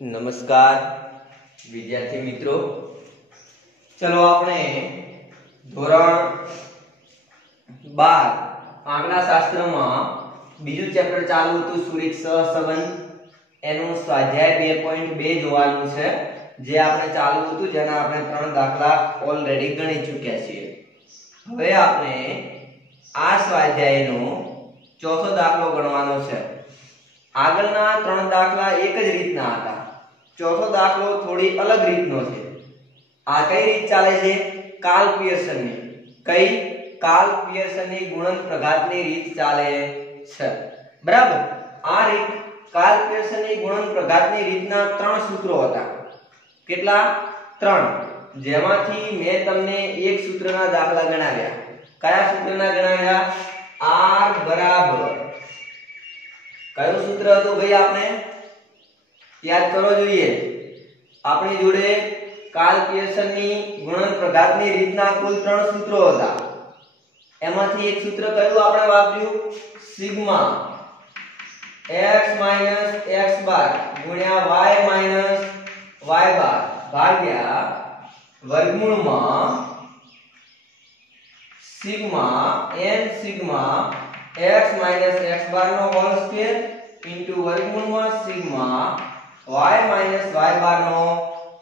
નમસ્કાર વિદ્યાર્થી મિત્રો, ચલો આપણે ધોરણ 12 આંકડા શાસ્ત્રમાં બીજું ચેપ્ટર ચાલુ હતું સુરેખ સહસંબંધ, એનું સ્વાધ્યાય 2.2 જોવાનું છે જે આપણે ચાલુ હતું, જેના આપણે 3 દાખલા ઓલરેડી ગણી ચૂક્યા છીએ। હવે આપણે આ સ્વાધ્યાયનો ચોથો દાખલો ગણવાનો છે। આગળના 3 દાખલા એક જ રીતના હતા, ચોથો દાખલો થોડી અલગ રીતનો છે। આ કઈ રીત ચાલે છે? કાર્લ પિયર્સનની। કઈ? કાર્લ પિયર્સનની ગુણન પ્રઘાતની રીત ચાલે છે, બરાબર। આ રીત કાર્લ પિયર્સનની ગુણન પ્રઘાતની રીતના 3 સૂત્રો હતા। કેટલા? 3, જેમાંથી મેં તમને એક સૂત્રના દાખલા ગણાવ્યા। કયા સૂત્રના ગણાવ્યા? r બરાબર, કયું સૂત્ર હતું ભાઈ? આપણે યાદ કરો જોઈએ। આપણી જોડે કાર્લ પિયર્સનની ગુણન પ્રઘાતની રીતના કુલ 3 સૂત્રો હતા। એમાંથી એક સૂત્ર કયું આપણે વાપર્યું? સિગ્મા x - x બાર ગુણ્યા y - y બાર ભાગ્યા વર્ગમૂળમાં sigma n sigma x - x બાર નો હોલ સ્ક્વેર ઇન્ટુ વર્ગમૂળમાં સિગ્મા y - y બાર નો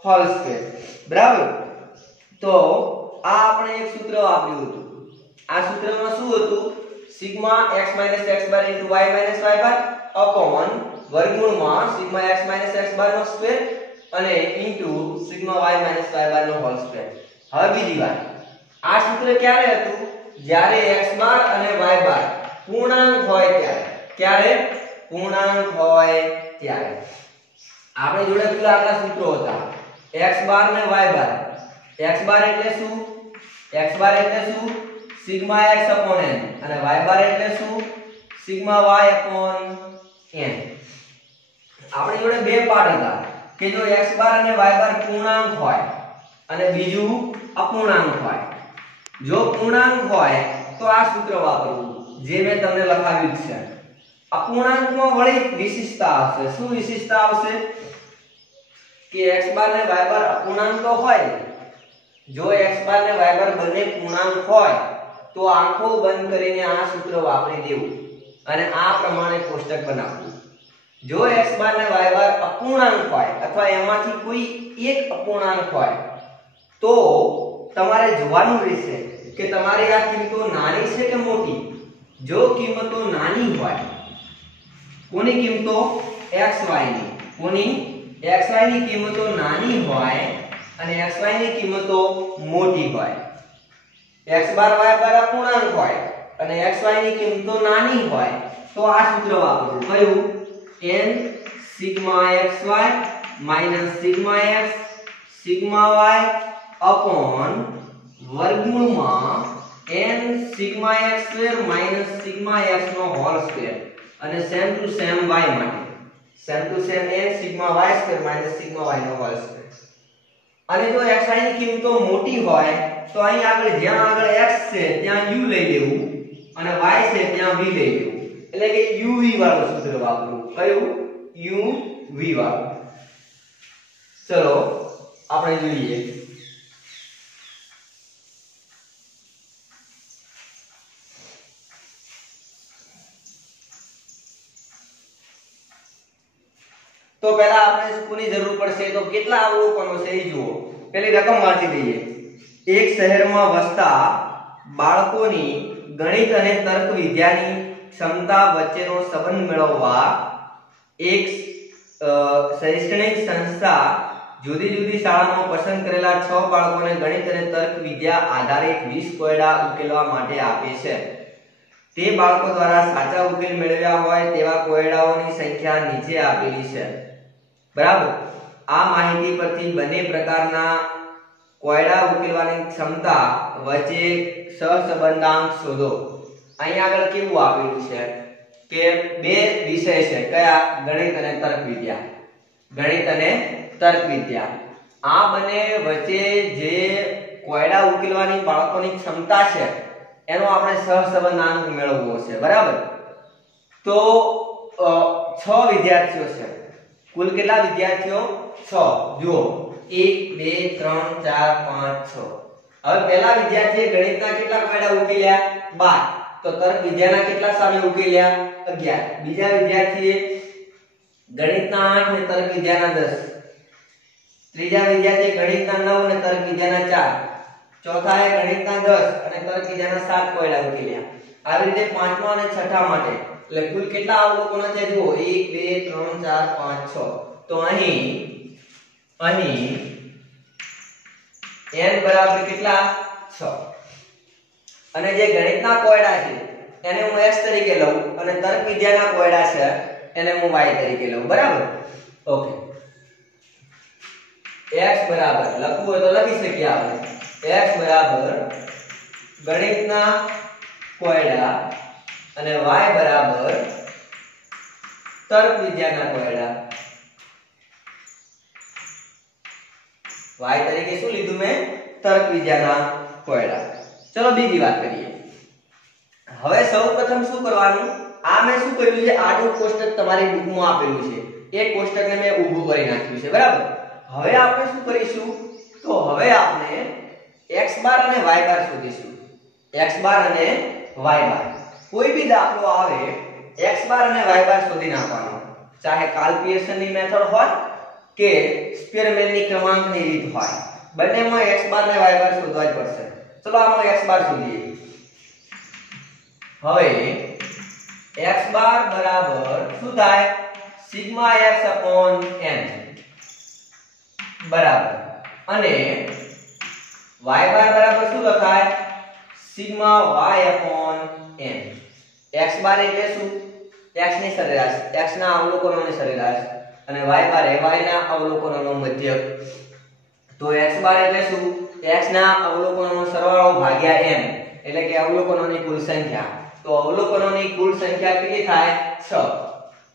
હોલ સ્ક્વેર, બરાબર। તો આ આપણે એક સૂત્ર વાપર્યું હતું। આ સૂત્રમાં શું હતું? સિગ્મા x - x બાર ઇન્ટુ y - y બાર અપોન વર્ગમૂળમાં સિગ્મા x - x બાર નો સ્ક્વેર અને ઇન્ટુ સિગ્મા y - y બાર નો હોલ સ્ક્વેર। હવે બીજી વાત, આ સૂત્ર ક્યારે હતું? જ્યારે x બાર અને y બાર પૂર્ણાંક હોય ત્યારે। ક્યારે? પૂર્ણાંક હોય ત્યારે। આપણી જોડે પેલા આટલા સૂત્રો હતા, x બાર ને y બાર। x બાર એટલે શું? x બાર એટલે શું? સિગ્મા x અપોન n અને y બાર એટલે શું? Sigma y upon n। આપણી જોડે બે પાર્ટ હતા કે જો x બાર અને y બાર પૂર્ણાંક હોય અને બીજું અપૂર્ણાંક હોય। જો પૂર્ણાંક હોય તો આ સૂત્ર વાપરવું જે મેં તમને લખાવ્યું છે। અપૂર્ણાંકમાં વળી વિશેષતા આવશે। શું વિશેષતા આવશે? કે x બાર ને y બાર અપૂર્ણાંક તો હોય। જો x બાર ને y બાર બંને પૂર્ણાંક હોય તો આંખો બંધ કરીને આ સૂત્ર વાપરી દેવું અને આ પ્રમાણે કોષ્ટક બનાવવું। જો x બાર ને y બાર અપૂર્ણાંક હોય અથવા એમાંથી કોઈ એક અપૂર્ણાંક હોય તો તમારે જોવાનું રહેશે કે તમારી આ કિંમતો નાની છે કે મોટી। જો કિંમતો નાની હોય, કોની કિંમતો? xy ની। કોની? xy ની કિંમતો નાની હોય અને xy ની કિંમતો મોટી હોય। x બાર y બાર અપૂર્ણાંક હોય અને xy ની કિંમતો નાની હોય તો આ સૂત્ર વાપરવું। કયું? n sigma xy minus sigma x sigma y upon વર્ગમૂળમાં n sigma x square minus sigma x નો હોલ સ્ક્વેર અને સેમ ટુ સેમ y માટે same to same n sigma y square minus sigma y નો whole square. અને જો xy ની કિંમતો મોટી હોય તો અહીં આગળ જ્યાં આગળ x છે ત્યાં u લઈ લેવું અને y છે ત્યાં v લઈ લેવું, એટલે કે uv વાળું સૂત્ર વાપરવું। કયું? uv વાળું। ચલો આપણે જોઈએ। તો પહેલા આપણે કોની જરૂર પડશે? તો કેટલા અવલોકનો છે એ જુઓ। પેલી રકમ વાંચી લઈએ। એક શહેરમાં વસતા બાળકોની ગણિત અને તર્ક વિદ્યાની ક્ષમતા વચ્ચેનો સંબંધ મેળવવા એક શૈક્ષણિક સંસ્થા જુદી જુદી શાળામાં પસંદ કરેલા 6 બાળકોને ગણિત અને તર્ક વિદ્યા આધારિત 20 કોયડા ઉકેલવા માટે આપે છે। તે બાળકો દ્વારા સાચા ઉકેલ મેળવ્યા હોય તેવા કોયડાઓની સંખ્યા નીચે આપેલી છે, બરાબર। આ માહિતી પરથી બંને પ્રકારના કોયડા ઉકેલવાની ક્ષમતા વચ્ચે સહસંબંધાંક શોધો। અહીં આગળ કેવું આપેલું છે કે બે વિષય છે, કયા? ગણિત અને તર્ક વિદ્યા। ગણિત અને તર્ક વિદ્યા, આ બંને વચ્ચે જે કોયડા ઉકેલવાની બાળકોની ક્ષમતા છે એનો આપણે સહસંબંધાંક મેળવવો છે, બરાબર। તો 6 વિદ્યાર્થીઓ છે, કુલ કેટલા વિદ્યાર્થીઓ 6 જુઓ 1 2 3 4 5 6 હવે પહેલા વિદ્યાર્થીએ ગણિતના કેટલા કોયડા ઉકેલ્યા 12 તો તર્ક વિદ્યાના કેટલા સામે ઉકેલ્યા 11 બીજા વિદ્યાર્થીએ ગણિતના 8 ને તર્ક વિદ્યાના 10 ત્રીજા વિદ્યાર્થીએ ગણિતના 9 ને તર્ક વિદ્યાના 4 ચોથાએ ગણિતના 10 અને તર્ક વિદ્યાના 7 કોયડા ઉકેલ્યા આવી રીતે પાંચમા અને છઠ્ઠા માટે એટલે કુલ કેટલા અવલોકનો છે જુઓ 1 2 3 4 5 6 તો અહીં n બરાબર કેટલા 6 અને જે ગણિતના કોયડા છે એને હું x તરીકે લઉં અને તર્ક વિદ્યાના કોયડા છે એને હું y તરીકે લઉં બરાબર ઓકે x બરાબર લખવું હોય તો લખી શકીએ આપણે x બરાબર ગણિતના કોયડા અને y બરાબર તર્ક વિદ્યાના કોયડા y તરીકે શું લીધું મેં તર્ક વિદ્યાના કોયડા ચલો બીજી વાત કરીએ હવે સૌપ્રથમ શું કરવાનું આ મેં શું કર્યું છે આડું કોષ્ટક તમારી બુકમાં આપેલું છે એક કોષ્ટકને મેં ઊભું કરી નાખ્યું છે બરાબર હવે આપણે શું કરીશું તો હવે આપણે x બાર અને y બાર શોધીશું x બાર અને y બાર કોઈ બી દાખલો આવે x બાર અને y બાર શોધી નાખવાનો ચાહે કાર્લ પિયર્સનની મેથડ હોય કે સ્પીયરમેનની ક્રમાંકની રીત હોય બંનેમાં x બાર અને y બાર શોધવા જ પડશે ચલો આપણે x બાર શોધીએ હવે x બાર બરાબર શું થાય સિગ્મા x upon n બરાબર અને y બાર બરાબર શું લખાય sigma y upon n x બાર એટલે શું x ની સરેરાશ x ના અવલોકનોની સરેરાશ અને y બાર એ y ના અવલોકનોનો મધ્યક તો x બાર એટલે શું x ના અવલોકનોનો સરવાળો ભાગ્યા n એટલે કે અવલોકનોની કુલ સંખ્યા તો અવલોકનોની કુલ સંખ્યા કેટલી થાય 6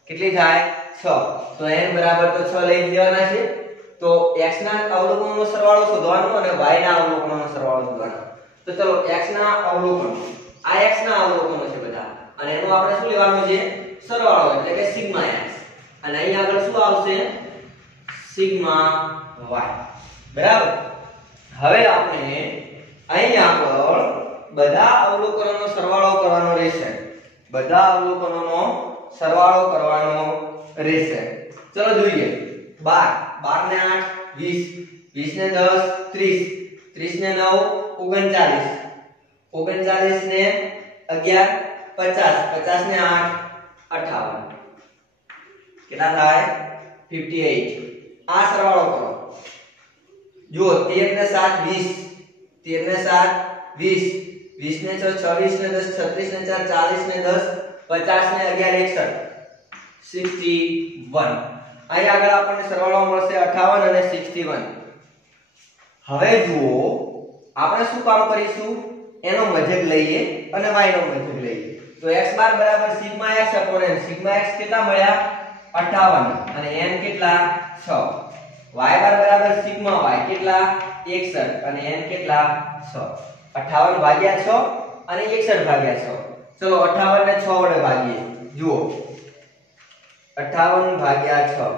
કેટલી થાય 6 તો n બરાબર તો 6 લઈ લેવાના છે તો x ના અવલોકનોનો સરવાળો શોધવાનો અને y ના અવલોકનોનો સરવાળો શોધવાનો તો ચલો x ના અવલોકનો આ x ના અવલોકનો છે બધા અને એનું આપણે શું લેવાનું છે સરવાળો એટલે કે સિગ્મા x અને અહીં આગળ શું આવશે સિગ્મા y બરાબર હવે આપણે અહીં આગળ બધા અવલોકનોનો સરવાળો કરવાનો રહેશે બધા અવલોકનોનો સરવાળો કરવાનો રહેશે ચલો જોઈએ 12 12 ને 8 20 20 ને 10 30 30 ને 9 39 39 ને 11 50 50 ને 8 58 કેટલા થાય 58 આ સરવાળો કરો જો 13 ને 7 20 13 ને 7 20 20 ને 6 26 ને 10 36 ને 4 40 ને 10 50 ને 11 61 61 અહીં આગળ આપણને સરવાળો મળશે 58 અને 61 હવે જુઓ આપણે શું કામ કરીશું એનો મધ્યક લઈએ અને y નો મધ્યક લઈએ તો x બાર બરાબર sigma x upon n sigma x કેટલા મળ્યા 58 અને n કેટલા 6 y બાર બરાબર સિગ્મા y કેટલા 61 અને n કેટલા 6 58 ભાગ્યા 6 અને 61 ભાગ્યા 6 ચલો 58 ને 6 વડે ભાગીએ જુઓ 58 ભાગ્યા 6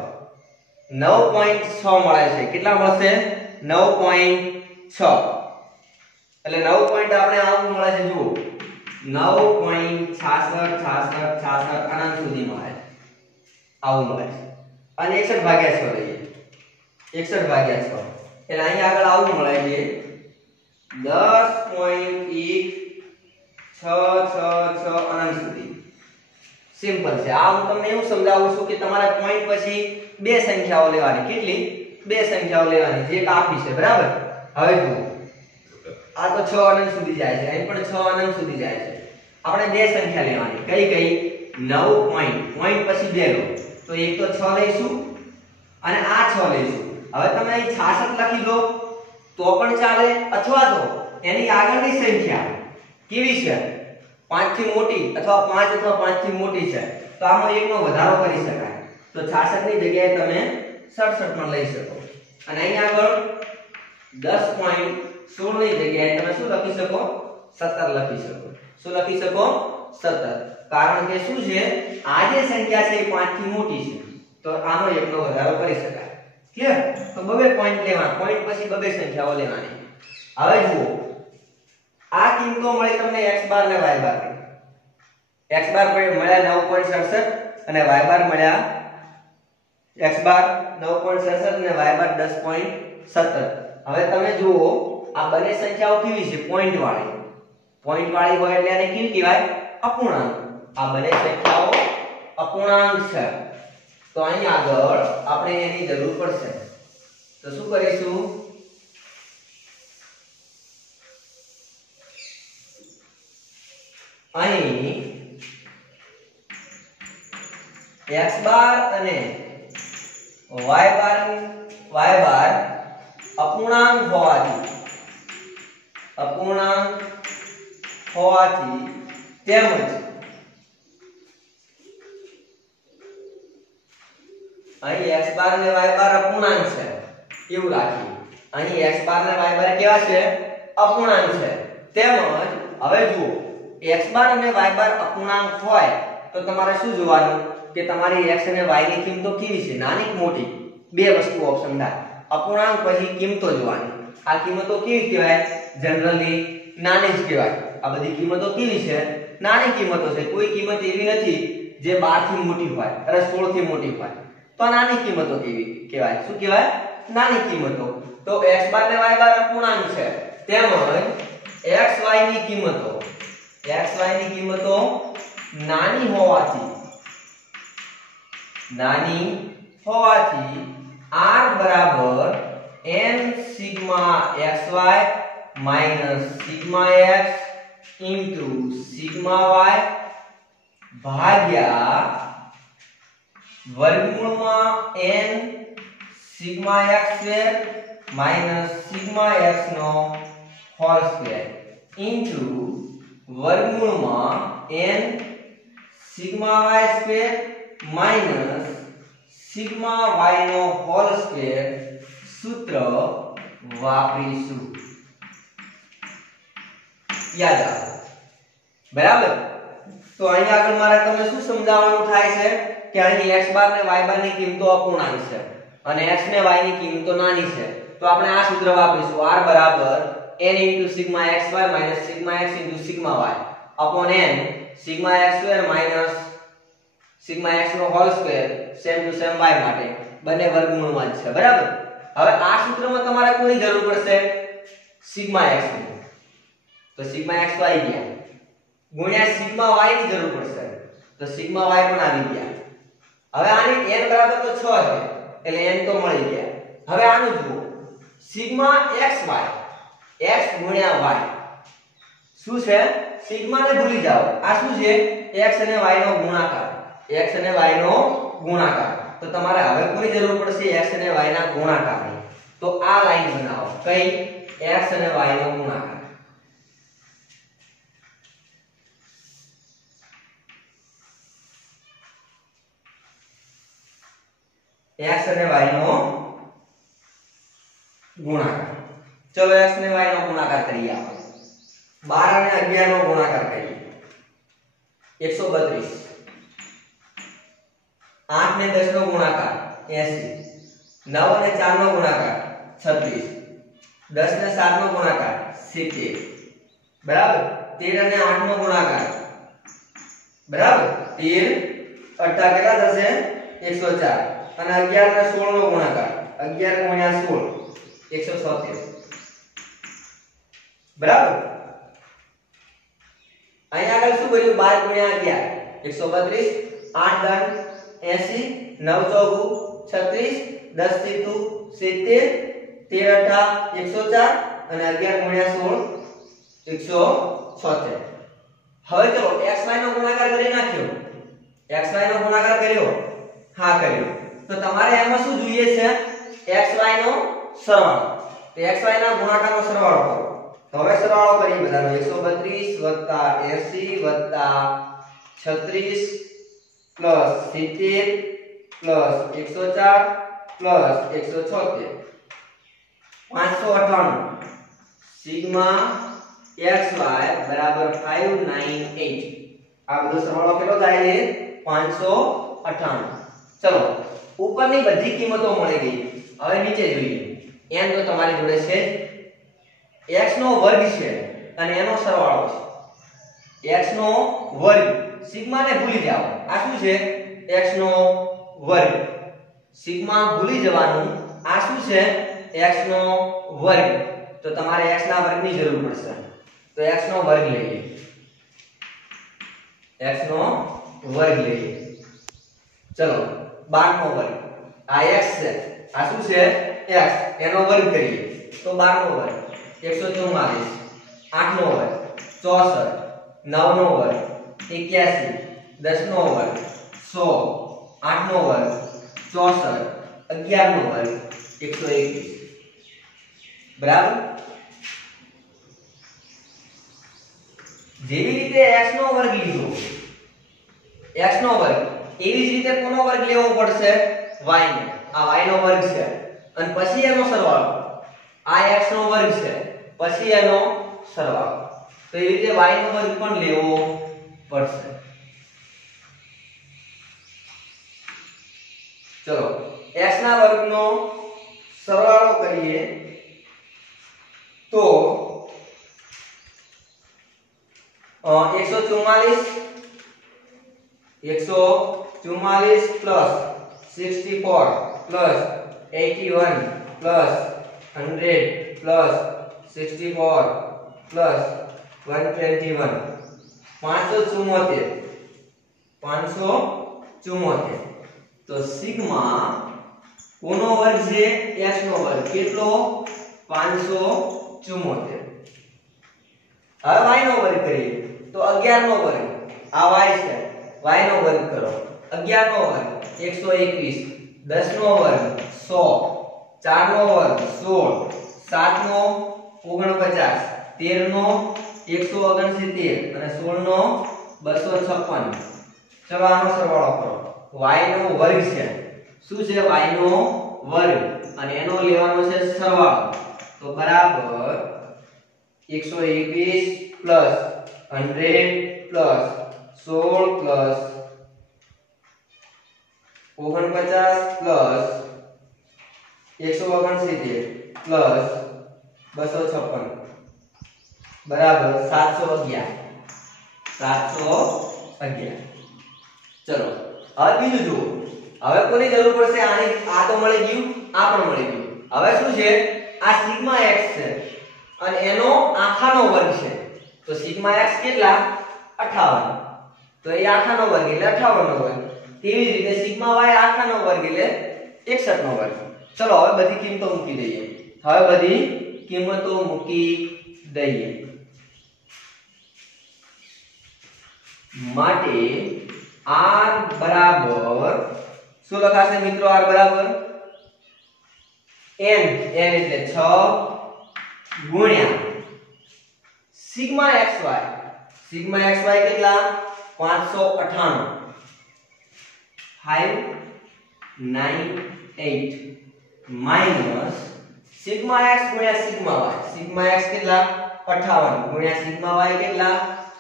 9.6 મળે છે કેટલા મળશે 9.6 એટલે 9 પોઈન્ટ આપણે આવું મળે છે જુઓ 9.66 અનંત સુધી મળે આવું મળે છે અને 61 ભાગ્યા 6 લઈએ 61 ભાગ્યા 6 એટલે અહીં આગળ આવું મળે છે 10.1666 અનંત સુધી સિમ્પલ છે આ હું તમને એવું સમજાવું છું કે તમારે પોઈન્ટ પછી બે સંખ્યાઓ લેવાની કેટલી બે સંખ્યાઓ લેવાની જે આપી છે બરાબર હવે જુઓ આ તો 6 અનંત સુધી જાય છે અહીં પણ 6 અનંત સુધી જાય છે આપણે બે સંખ્યા લેવાની કઈ કઈ 9 પોઈન્ટ પછી બે લો તો એક તો 6 લઈશું અને આ 6 લઈશું હવે તમે અહીં 66 લખી દો તો પણ ચાલે અથવા તો એની આગળની સંખ્યા કેવી છે 5 થી મોટી અથવા 5 અથવા 5 થી મોટી છે તો આમાં એકનો વધારો કરી શકાય તો 66 ની જગ્યાએ તમે 67 પણ લઈ શકો અને અહીં આગળ 10.16 ની જગ્યાએ તમે શું લખી શકો 17 લખી શકો શું લખી શકો 17 કારણ કે શું છે આ જે સંખ્યા છે એ 5 થી મોટી છે તો આનો એકનો વધારો કરી શકાય. ક્લિયર? તો બબે પોઈન્ટ લેવાના, પોઈન્ટ પછી બબે સંખ્યાઓ લેવાની. હવે જુઓ આ કિંમતો મળી તમને x બાર ને y બાર. x બાર મળ્યા 9.67 અને y બાર મળ્યા x બાર 9.67 અને y બાર 10.17. હવે તમે જુઓ આ બંને સંખ્યાઓ કેવી છે? પોઈન્ટ વાળી. પોઈન્ટ વાળી હોય એટલે આને કેવી કહેવાય? અપૂર્ણાંક. આ બંને સંખ્યાઓ અપૂર્ણાંક છે. તો અહીં આગળ આપણે એની જરૂર પડશે. તો શું કરીશું? અહીં x બાર અને y બાર અપૂર્ણાંક હોવાથી તેમજ અહીં x બાર અને y બાર અપૂર્ણાંક છે એવું રાખીએ. અહીં x બાર અને y બાર કેવા છે? અપૂર્ણાંક છે. તેમજ હવે જુઓ x બાર અને y બાર અપૂર્ણાંક હોય તો તમારે શું જોવાનું કે તમારી x અને y ની કિંમતો કેવી છે? નાની કે મોટી? બે વસ્તુ ઓપ્શન થાય. અપૂર્ણાંક પછી કિંમતો જોવાની. આ કિંમતો કેવી કહેવાય? જનરલી નાની જ કહેવાય. આ બધી કિંમતો કેવી છે? નાની કિંમતો છે. કોઈ કિંમત એવી નથી જે 12 થી મોટી હોય અને 16 થી મોટી હોય. તો નાની કિંમતો કેવી કહેવાય? શું કહેવાય? નાની કિંમતો. તો x બાર ને y બાર અપૂર્ણાંક છે તેમજ xy ની કિંમતો નાની હોવાથી r બરાબર n sigma xy minus sigma x into sigma y ભાગ્યા વર્ગમૂળમાં n sigma x square minus sigma x નો હોલ સ્ક્વેર ઇન્ટુ વર્ગમૂળમાં n sigma y square minus sigma y નો હોલ સ્ક્વેર સૂત્ર વાપરીશું. યાદ રાખો. બરાબર? તો અહીં આગળ મારે તમને શું સમજાવવાનું થાય છે કે અહીં x બાર ને y બાર ની કિંમતો અપૂર્ણાંક છે અને x ને y ની કિંમતો નાની છે. તો આપણે આ સૂત્ર વાપરીશું. r બરાબર n * sigma xy minus sigma x * sigma y upon n sigma x square minus sigma x નો whole square same to same y માટે બંને વર્ગમૂળમાં જ છે. બરાબર? હવે આ સૂત્રમાં તમારે કોની જરૂર પડશે? સિગ્મા x ની. તો સિગ્મા x તો આવી ગયા ગુણ્યા સિગ્મા y ની જરૂર પડશે. તો સિગ્મા y પણ આવી ગયા. હવે આની n બરાબર તો 6 છે એટલે n તો મળી ગયા. હવે આનું જુઓ સિગ્મા xy x ગુણ્યા y શું છે? સિગ્મા ને ભૂલી જાઓ. આ શું છે? x અને y નો ગુણાકાર. x અને y નો ગુણાકાર. તો તમારે હવે કોની જરૂર પડશે? x અને y ના ગુણાકારની. તો આ લાઈન બનાવો. કઈ? x અને y નો ગુણાકાર. x અને y નો ગુણાકાર. ચલો x અને y નો ગુણાકાર કરીએ આપણે. 12 અને 11 નો ગુણાકાર કરીએ. 132. 8 ને 10 નો ગુણાકાર 80. 9 અને 4 નો ગુણાકાર 36. 10 ને 7 નો ગુણાકાર 70. બરાબર? 13 અને 8 નો ગુણાકાર બરાબર 13 8 કેટલા થશે? 104. અને 11 ને 16 નો ગુણાકાર 11 ગુણ્યા 16 177. બરાબર? અહીં આગળ શું કર્યું? 12 ગુણ્યા 11 132. 8 10 80. 9 4 36. 10 થી 2 70. 13 8 104 અને 11 ગુણ્યા 16 176. હવે ચલો xy નો ગુણાકાર કરી નાખ્યો. xy નો ગુણાકાર કર્યો? હા કર્યો. તો તમારે એમાં શું જોઈએ છે? xy નો સરવાળો. તો xy ના ગુણાકારનો સરવાળો કરો. તો હવે સરવાળો કરીએ બધાનો. 132 + 80 + 36 + 70 + 104 + 176 598 સિગ્મા xy બરાબર 598. આ બધો સરવાળો કેટલો થાય છે? 598. ચલો ઉપરની બધી કિંમતો મળી ગઈ. હવે નીચે જોઈએ. n તો તમારી જોડે છે x નો વર્ગ છે અને એનો સરવાળો છે. x નો વર્ગ સિગ્મા ને ભૂલી જાઓ. આ શું છે? x નો વર્ગ. સિગ્મા ભૂલી જવાનું. આ શું છે? x નો વર્ગ. તો તમારે x ના વર્ગની જરૂર પડશે. તો x નો વર્ગ લઈએ. x નો વર્ગ લઈએ. ચલો 12 નો વર્ગ. આ x છે. આ શું છે? x. એનો વર્ગ કરીએ તો 12 નો વર્ગ 144, 8 નો વર્ગ 64, 9 નો વર્ગ 81, 10 નો વર્ગ 100, 8 નો વર્ગ 64, 11 નો વર્ગ 121. બરાબર. જેવી રીતે x નો વર્ગ લીધો, x નો વર્ગ, એવી જ રીતે કોનો વર્ગ લેવો પડશે? y નો. આ y નો વર્ગ છે અને પછી એનો સરવાળો. આ x નો વર્ગ છે પછી એનો સરવાળો. તો એ રીતે y નો વર્ગ પણ લેવો પડશે. ચલો x ના વર્ગનો સરવાળો કરીએ તો 144 plus 64 plus 81 plus 100 plus 64 plus 121 574. તો સિગ્મા કોનો વર્ગ છે? x નો વર્ગ. કેટલો? 574. હવે y નો વર્ગ કરીએ તો 11 નો વર્ગ. આ y છે. y નો વર્ગ કરો. 11 નો વર્ગ 121, 10 નો વર્ગ 100, 4 નો વર્ગ 16, 7 નો 49, 13 નો 169 અને 16 નો 256. ચલો આનો સરવાળો કરો. y નો વર્ગ છે. શું છે? y નો વર્ગ અને એનો લેવાનો છે સરવાળો. તો બરાબર 121 plus 100 plus 16 plus 49 plus 169 plus 256 બરાબર 711. ચલો હવે બીજું જુઓ. હવે કોની જરૂર પડશે? આની. આ તો મળી ગયું, આ પણ મળી ગયું. હવે શું છે? આ સિગ્મા x છે અને એનો આખાનો વર્ગ છે. તો સિગ્મા x કેટલા? 58. તો એ આખાનો વર્ગ એટલે 58 નો વર્ગ. તેવી જ રીતે સિગ્મા y આખાનો વર્ગ એટલે 61 નો વર્ગ. ચલો હવે બધી કિંમતો મૂકી દઈએ. માટે r બરાબર શું લખાશે મિત્રો? r બરાબર n એટલે 6 ગુણ્યા સિગ્મા xy. સિગ્મા xy કેટલા? 598. 598 માઈનસ સિગ્મા x ગુણ્યા સિગ્મા y. સિગ્મા x કેટલા? 58 ગુણ્યા સિગ્મા y કેટલા?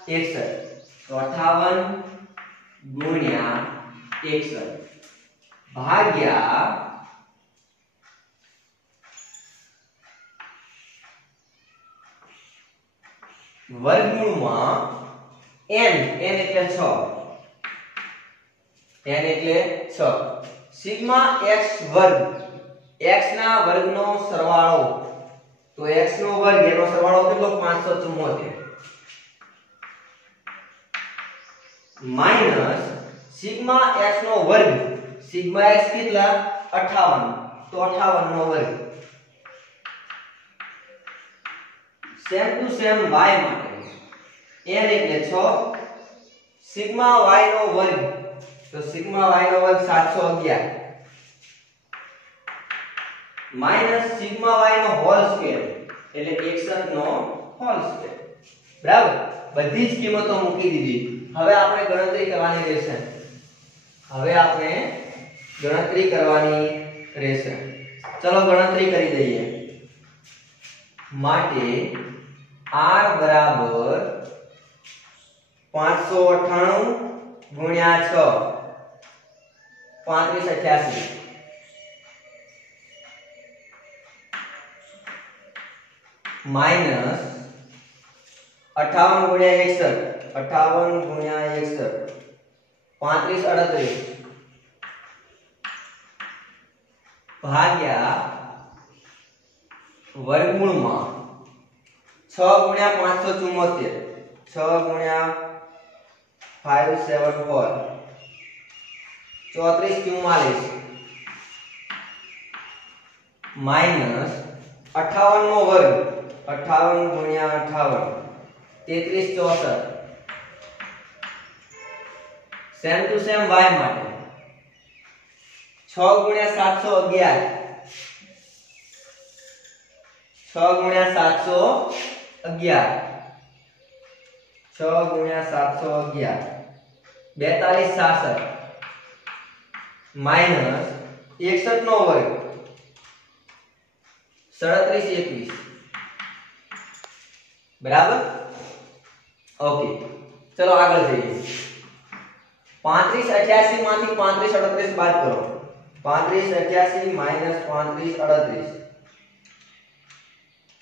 61. તો 58 ગુણ્યા 61 ભાગ્યા વર્ગમૂળમાં n એટલે 6. n એટલે 6. સિગ્મા x વર્ગ. x ના વર્ગનો સરવાળો. તો x નો વર્ગ એનો સરવાળો કેટલો? 574 માઈનસ સિગ્મા x નો વર્ગ. સિગ્મા x કેટલા? 58. તો 58 નો વર્ગ. સેમ ટુ સેમ y માટે n એટલે 6 સિગ્મા y નો વર્ગ. તો સિગ્મા y નો વર્ગ 711 માઈનસ સિગ્મા y નો હોલ સ્ક્વેર એટલે 61 નો હોલ સ્ક્વેર. બરાબર. બધી જ કિંમતો મૂકી દીધી. હવે આપણે ગણતરી કરવાની રહેશે. ચલો ગણતરી કરી દઈએ. માટે r બરાબર 598 ગુણ્યા 6 3588 माइनस 58 गुणिया 61 58 गुणिया 61 35 38 भाग्या वर्गमूल में 6 गुणिया 574 6 गुणिया 574 34 44 माइनस 58 નો વર્ગ 58 ગુણ્યા 58 33 64 સેમ ટુ સેમ y માટે 6 ગુણ્યા 711 6 ગુણ્યા 711 6 ગુણ્યા 711 42 66 माइनस 61 નો વર્ગ 37 21 बराबर। ओके चलो आगे जाइए 35 88 मांथी 35 38 बात करो 35 88 माइनस 35 38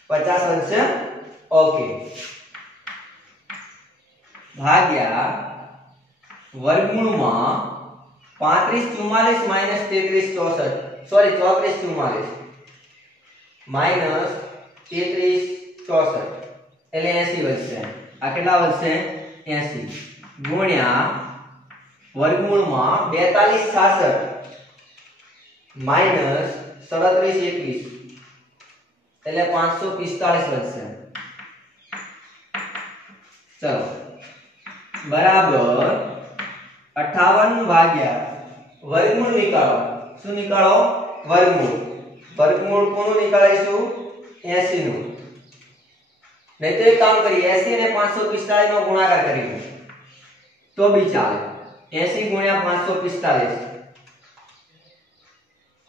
50 बनશે ओके भाग्या वर्गमूल में 35 44 माइनस 33 64 सॉरी 34 44 माइनस 33 64 એટલે 80 વધશે આ કેટલા વધશે 80 ગુણ્યા વર્ગમૂળ માં 42 66 માઈનસ 37 21 એટલે 545 વધશે ચલો બરાબર 58 ભાગ્યા વર્ગમૂળ નીકાળો શું નીકાળો વર્ગમૂળ वर्गमूल कोनु निकाळीशु 80 નું नहीं तो एक काम करिए 80 ने 545 નો ગુણાકાર કરીએ તો બી ચાલે 80 ગુણ્યા 545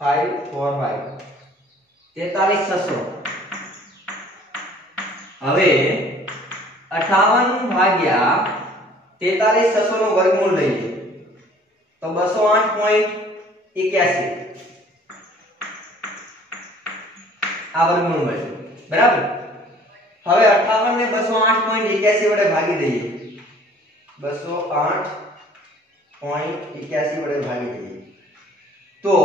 545 43600 હવે 58 ભાગ્યા 43600 નું વર્ગમૂળ લઈએ તો 208.81 आ वर्गमूल મળ્યું બરાબર હવે 58 ને 208.81 વડે ભાગી દઈએ 208.81 વડે ભાગી દઈએ તો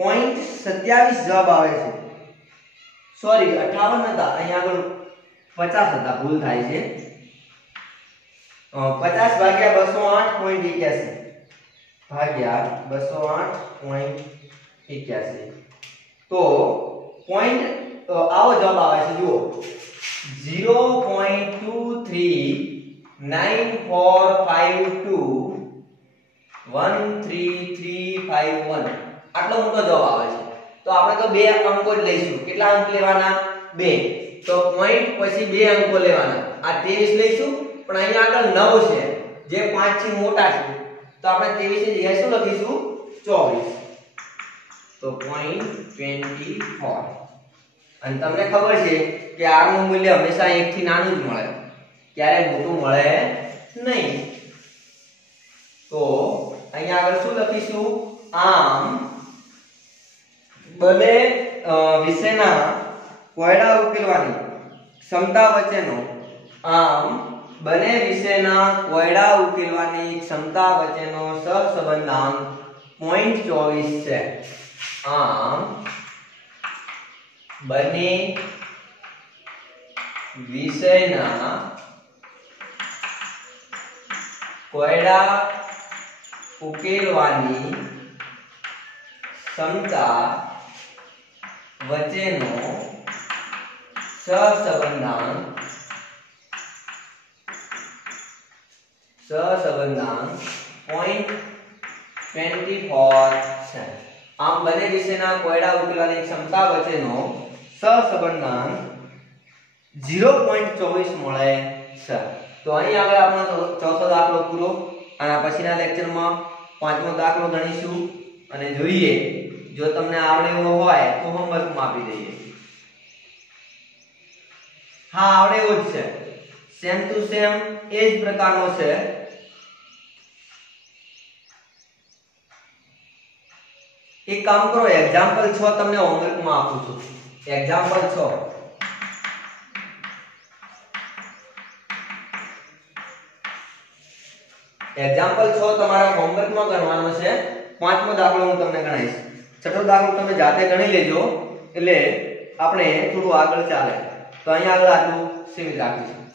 0.27 જવાબ આવે છે સોરી 58 નતા અહીં આગળ 50 હતા ભૂલ થાય છે 50 ભાગ્યા 208.81 ભાગ્યા 208.81 તો पॉइंट आओ जवाब आवे छे जुओ 0.239452133351 આટલો મોટો જવાબ આવે છે તો આપણે તો બે અંકો જ લઈશું કેટલા અંક લેવાના બે તો પોઈન્ટ પછી બે અંકો લેવાના આ 23 લઈશું પણ અહીંયા આગળ 9 છે જે 5 થી મોટા છે તો આપણે 23 ની જગ્યાએ શું લખીશું 24 तो 0.24 અને તમને ખબર છે કે r નું મૂલ્ય હંમેશા 1 થી નાનું જ મળે ક્યારે મોટું મળે નહીં તો અહીંયા આગળ શું લખીશું આમ બને વિષયના કોયડા ઉકેલવાની ક્ષમતા વચ્ચેનો આમ બને વિષયના કોયડા ઉકેલવાની ક્ષમતા વચ્ચેનો સહસંબંધાંક 0.24 છે आम बने विषयना कोयड़ा उकेलवानी क्षमता वच्चेनो सहसंबंधांक 0.24 છે आम बने विषयना कोयड़ा उकेलवानी क्षमता वच्चेनो सहसंबंधांक 0.24 મળે છે તો અહીં આગળ આપણો ચોથો દાખલો પૂરો અને પછીના લેક્ચરમાં પાંચમો દાખલો ગણીશું અને જોઈએ જો તમને આવડે એવો હોય તો હોમવર્કમાં આપી દઈએ હા આવડે એવો જ છે સેમ ટુ સેમ એ જ પ્રકારનો છે एक काम करो एग्जांपल 6 તમને હોમવર્ક માં આપું છું एग्जांपल 6 એક્ઝામ્પલ 6 તમારા હોમવર્કમાં કરવાનો છે. પાંચમો દાખલો હું તમને ગણાવીશ. છઠ્ઠો દાખલો તમે જાતે ગણી લેજો એટલે આપણે થોડું આગળ ચાલે. તો અહીંયા આગળ આટલું સીમિત રાખીશું.